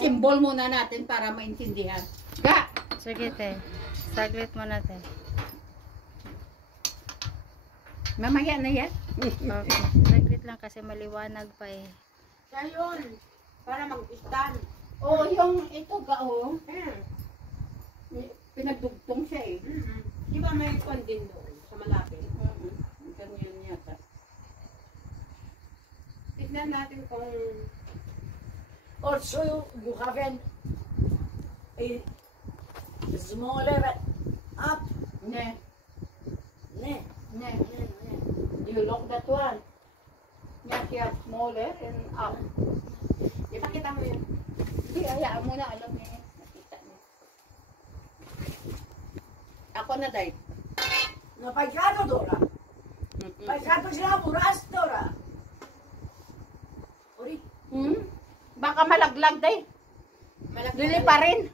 symbol muna natin para maintindihan. Ga! Sige, te. Saglit mo na, te. Mamaya na yan. Okay. Saglit lang kasi maliwanag pa eh. Siya yun. Para mag-stand. Oo, yung ito ga, oh. Eh. Pinagdugtong siya eh. Di ba may kon din doon sa malapit? Ganyan yata. Tignan natin kung... Also, you haven't a smaller up. Ne. Ne. Ne. You look that one. Yes, you have smaller and up. Ipakita mo yun. Hindi, hayaan mo na. Alam niya eh. Nakita niya. Ako na, Day. No, peccato Dora. Peccato sila buras Dora. Ori. Baka malaglag, Day. Malaki Lili pa rin.